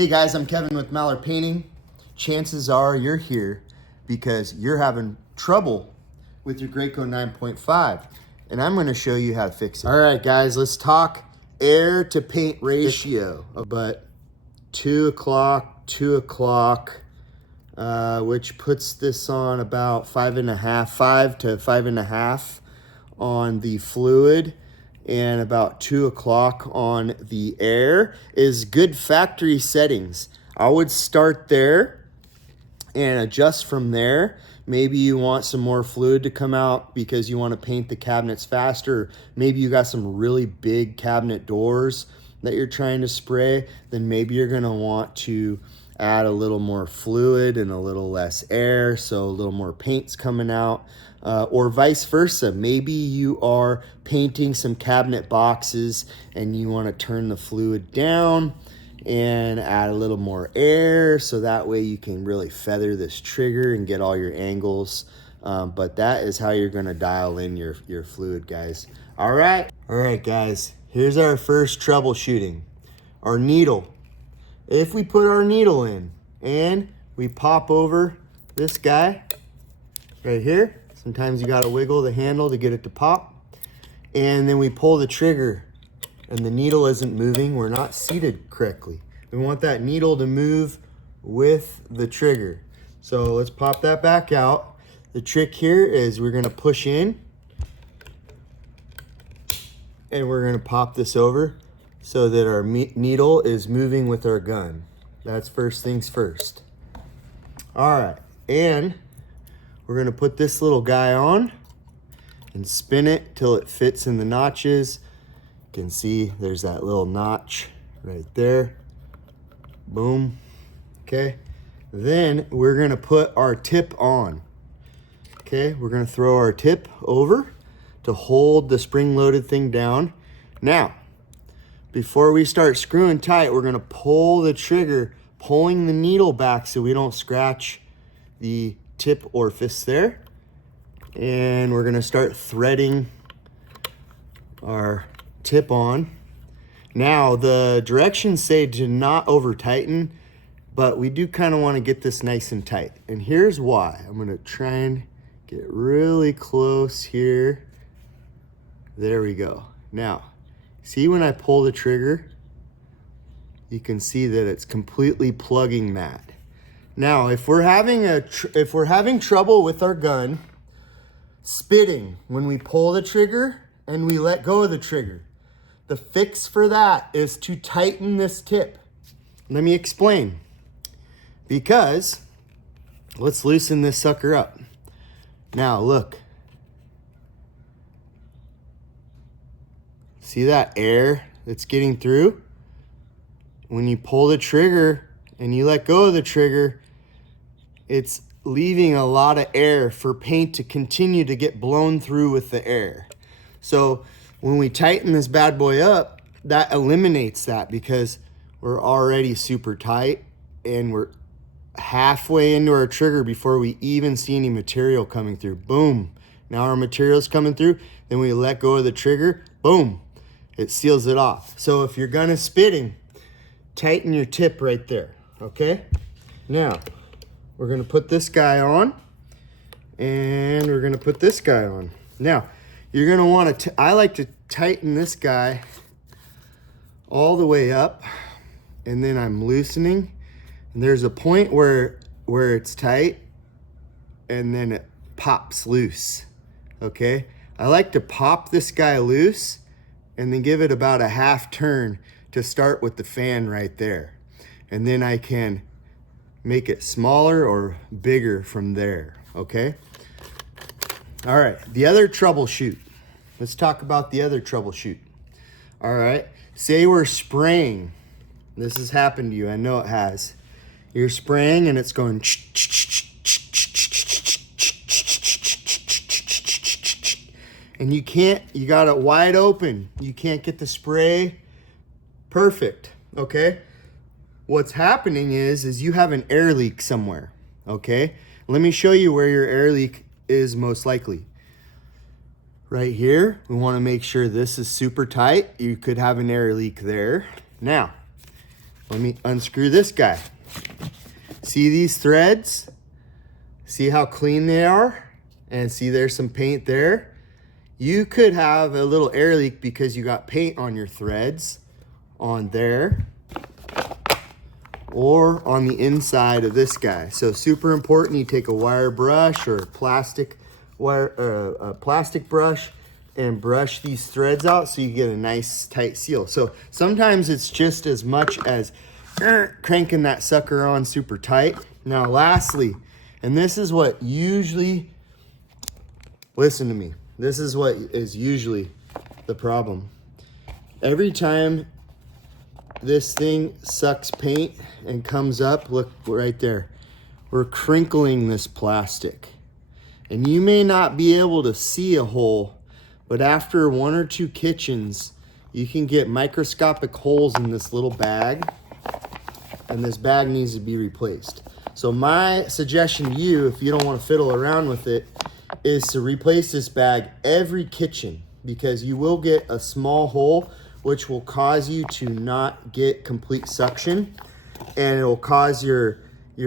Hey guys, I'm Kevin with Mallard Painting. Chances are you're here because you're having trouble with your Graco 9.5, and I'm going to show you how to fix it. All right guys, let's talk air to paint ratio. But 2 o'clock, which puts this on about 5 to 5.5 on the fluid, and about 2 o'clock on the air is good factory settings. I would start there and adjust from there. Maybe you want some more fluid to come out because you want to paint the cabinets faster. Maybe you got some really big cabinet doors that you're trying to spray. Then maybe you're going to want to add a little more fluid and a little less air, so a little more paint's coming out. Or vice versa. Maybe you are painting some cabinet boxes and you want to turn the fluid down and add a little more air, so that way you can really feather this trigger and get all your angles. But that is how you're going to dial in your fluid, guys. All right guys, here's our first troubleshooting. Our needle. If we put our needle in and we pop over this guy right here, sometimes you got to wiggle the handle to get it to pop, and then we pull the trigger and the needle isn't moving, we're not seated correctly. We want that needle to move with the trigger. So let's pop that back out. The trick here is we're going to push in and we're going to pop this over so that our needle is moving with our gun. That's first things first. All right, and we're going to put this little guy on and spin it till it fits in the notches. You can see there's that little notch right there. Boom. Okay. Then we're going to put our tip on. Okay. We're going to throw our tip over to hold the spring-loaded thing down. Now, before we start screwing tight, we're going to pull the trigger, pulling the needle back so we don't scratch the tip orifice there. And we're going to start threading our tip on. Now, the directions say to not over tighten, but we do kind of want to get this nice and tight. And here's why. I'm going to try and get really close here. There we go. Now, see when I pull the trigger, you can see that it's completely plugging that. Now, if we're having trouble with our gun spitting when we pull the trigger and we let go of the trigger, the fix for that is to tighten this tip. Let me explain. Because let's loosen this sucker up. Now look. See that air that's getting through? When you pull the trigger and you let go of the trigger, it's leaving a lot of air for paint to continue to get blown through with the air. So when we tighten this bad boy up, that eliminates that because we're already super tight and we're halfway into our trigger before we even see any material coming through. Boom. Now our material's coming through. Then we let go of the trigger. Boom. It seals it off. So if your gun is spitting, tighten your tip right there. Okay? Now, we're going to put this guy on, and we're going to put this guy on. Now, you're going to want to, I like to tighten this guy all the way up, and then I'm loosening. And there's a point where it's tight, and then it pops loose. Okay? I like to pop this guy loose, and then give it about a half turn to start with the fan right there. And then I can make it smaller or bigger from there, okay? All right, the other troubleshoot. Let's talk about the other troubleshoot. All right, say we're spraying. This has happened to you, I know it has. You're spraying and it's going and you got it wide open. You can't get the spray perfect, okay? What's happening is you have an air leak somewhere, okay? Let me show you where your air leak is most likely. Right here, we want to make sure this is super tight. You could have an air leak there. Now, Let me unscrew this guy. See these threads? See how clean they are? And see there's some paint there? You could have a little air leak because you got paint on your threads on there or on the inside of this guy. So super important, you take a wire brush or a plastic brush and brush these threads out so you get a nice tight seal. So sometimes it's just as much as cranking that sucker on super tight. Now lastly, and this is what usually, listen to me, this is what is usually the problem. Every time this thing sucks paint and comes up, look right there, we're crinkling this plastic. And you may not be able to see a hole, but after 1 or 2 kitchens, you can get microscopic holes in this little bag, and this bag needs to be replaced. So my suggestion to you, if you don't want to fiddle around with it, is to replace this bag every kitchen, because you will get a small hole which will cause you to not get complete suction, and it will cause your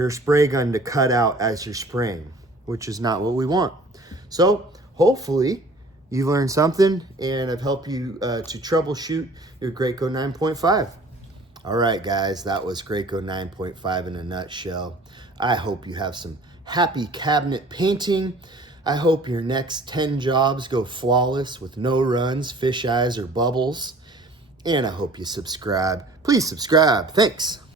spray gun to cut out as you're spraying, which is not what we want. So hopefully you've learned something, and I've helped you to troubleshoot your Graco 9.5. All right, guys, that was Graco 9.5 in a nutshell. I hope you have some happy cabinet painting. I hope your next 10 jobs go flawless with no runs, fish eyes, or bubbles. And I hope you subscribe. Please subscribe. Thanks.